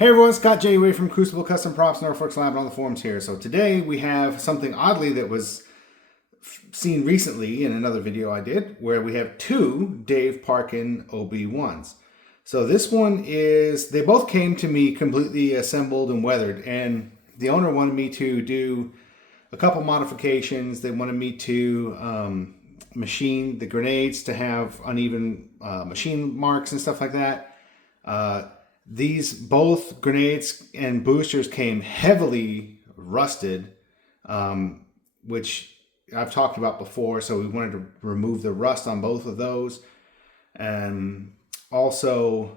Hey everyone, Scott J. Way from Crucible Custom Props, Norfolk Lab on the forums here. So today we have something oddly that was seen recently in another video I did, where we have two Dave Parkin OB1s. So this one is, they both came to me completely assembled and weathered, and the owner wanted me to do a couple modifications. They wanted me to machine the grenades to have uneven machine marks and stuff like that. These both grenades and boosters came heavily rusted, which I've talked about before. So we wanted to remove the rust on both of those, and also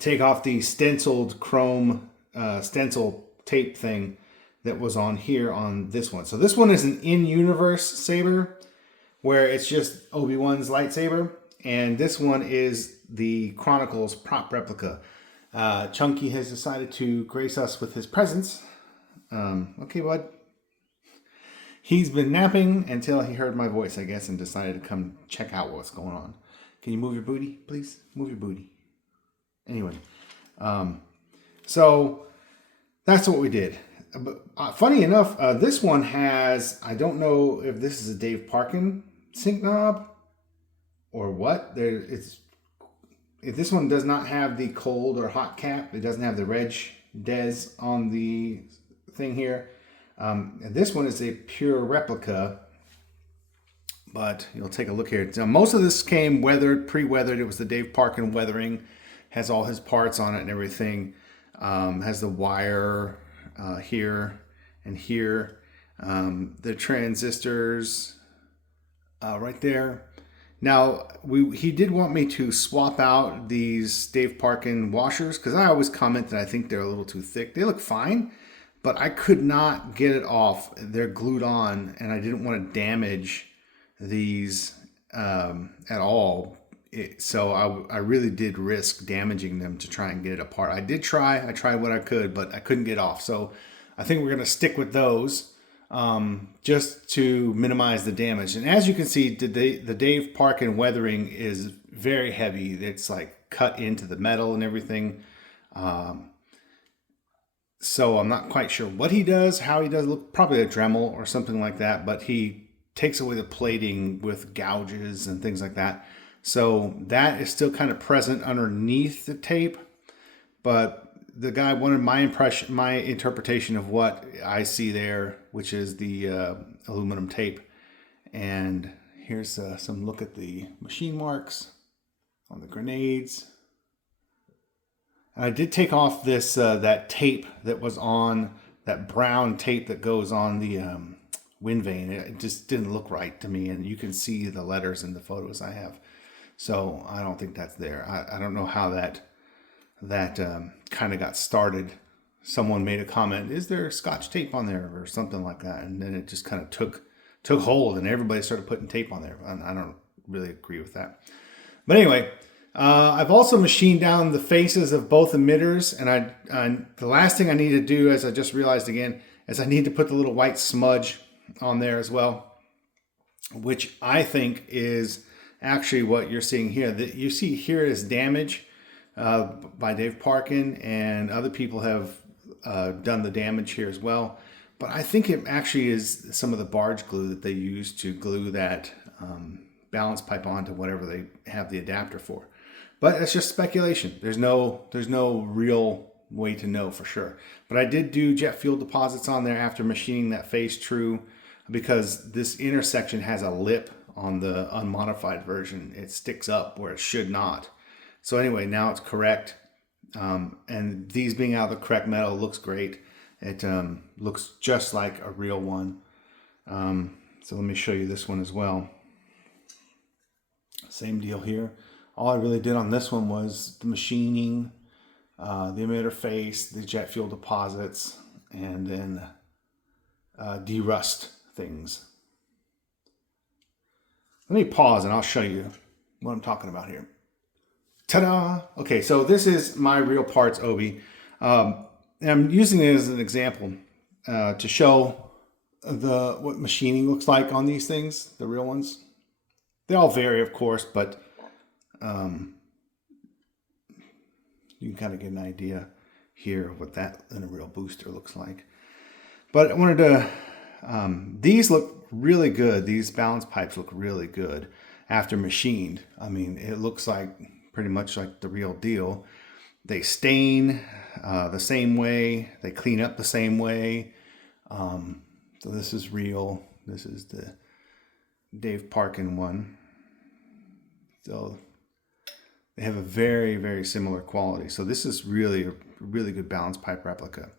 take off the stenciled chrome stencil tape thing that was on here on this one. So this one is an in-universe saber, where it's just Obi-Wan's lightsaber, and this one is the Chronicles prop replica. Chunky has decided to grace us with his presence. Okay, bud. He's been napping until he heard my voice, I guess, and decided to come check out what's going on. Can you move your booty, please? Move your booty. Anyway, so that's what we did. But funny enough, this one has, I don't know if this is a Dave Parkin sync knob or what. If this one does not have the cold or hot cap, it doesn't have the reg des on the thing here. And this one is a pure replica, but you'll take a look here. Now, most of this came weathered, pre-weathered. It was the Dave Parkin weathering, has all his parts on it and everything. Has the wire here and here, the transistors right there. Now, he did want me to swap out these Dave Parkin washers, because I always comment that I think they're a little too thick. They look fine, but I could not get it off. They're glued on, and I didn't want to damage these at all. So I really did risk damaging them to try and get it apart. I tried what I could, but I couldn't get off. So I think we're going to stick with those. Just to minimize the damage. And as you can see, the Dave Parkin weathering is very heavy. It's like cut into the metal and everything. So I'm not quite sure what he does, how he does. Look, probably a Dremel or something like that, but he takes away the plating with gouges and things like that. So that is still kind of present underneath the tape, but the guy wanted my interpretation of what I see there, which is the aluminum tape. And here's some look at the machine marks on the grenades. And I did take off this that tape that was on, that brown tape that goes on the wind vane. It just didn't look right to me, and you can see the letters in the photos I have. So I don't think that's there. I don't know how that kind of got started. Someone made a comment, is there Scotch tape on there or something like that? And then it just kind of took hold, and everybody started putting tape on there. And I don't really agree with that. But anyway, I've also machined down the faces of both emitters. And the last thing I need to do, as I just realized again, is I need to put the little white smudge on there as well, which I think is actually what you're seeing here. That you see here is damage by Dave Parkin, and other people have done the damage here as well. But I think it actually is some of the barge glue that they use to glue that balance pipe onto whatever they have the adapter for. But it's just speculation. There's no real way to know for sure. But I did do jet fuel deposits on there after machining that face true, because this intersection has a lip on the unmodified version. It sticks up where it should not. So anyway, now it's correct. And these being out of the correct metal looks great. It looks just like a real one. So let me show you this one as well. Same deal here. All I really did on this one was the machining, the emitter face, the jet fuel deposits, and then derust things. Let me pause and I'll show you what I'm talking about here. Ta-da! Okay, so this is my real parts Obi. And I'm using it as an example to show what machining looks like on these things, the real ones. They all vary, of course, but you can kind of get an idea here of what that in a real booster looks like. But I wanted to, these look really good. These balance pipes look really good after machined. I mean, it looks like pretty much like the real deal. They stain the same way. They clean up the same way. So this is real. This is the Dave Parkin one. So they have a very, very similar quality. So this is really a really good balance pipe replica.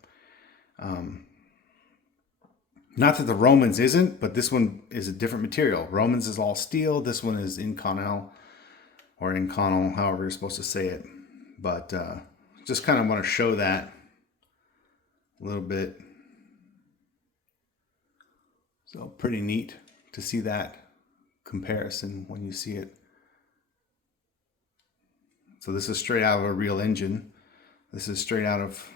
Not that the Romans isn't, but this one is a different material. Romans is all steel. This one is Inconel or Inconel, however you're supposed to say it. But just kind of want to show that a little bit. So pretty neat to see that comparison when you see it. So this is straight out of a real engine. This is straight out of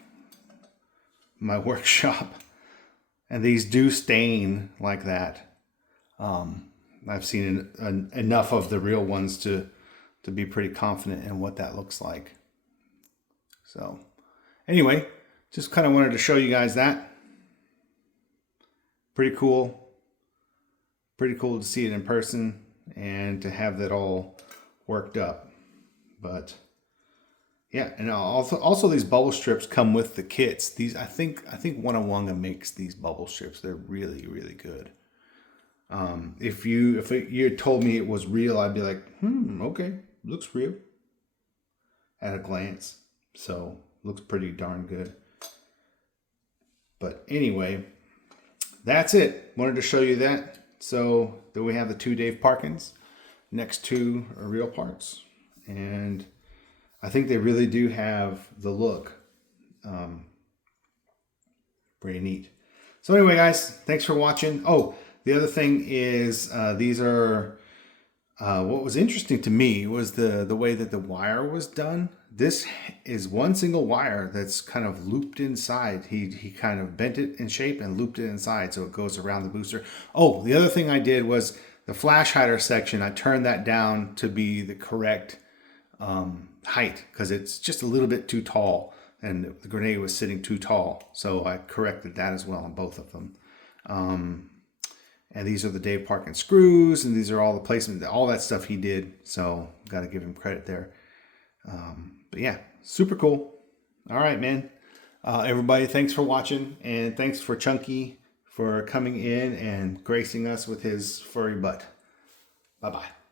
my workshop. And these do stain like that. I've seen enough of the real ones to be pretty confident in what that looks like. So anyway, just kind of wanted to show you guys that. Pretty cool. Pretty cool to see it in person and to have that all worked up. But yeah, and also these bubble strips come with the kits. These I think Wonawonga makes these bubble strips. They're really, really good. If you told me it was real, I'd be like, okay, looks real at a glance. So looks pretty darn good. But anyway, that's it. Wanted to show you that. So then we have the two Dave Parkins. Next two are real parts. And I think they really do have the look. Pretty neat. So anyway, guys, thanks for watching. Oh, the other thing is these are, what was interesting to me was the way that the wire was done. This is one single wire that's kind of looped inside. He kind of bent it in shape and looped it inside so it goes around the booster. Oh, the other thing I did was the flash hider section, I turned that down to be the correct height because it's just a little bit too tall and the grenade was sitting too tall. So I corrected that as well on both of them. And these are the Dave Parkin screws, and these are all the placement, all that stuff he did. So got to give him credit there. But yeah, super cool. All right, man. Everybody, thanks for watching, and thanks for Chunky for coming in and gracing us with his furry butt. Bye-bye.